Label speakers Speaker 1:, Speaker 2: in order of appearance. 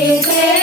Speaker 1: Is it?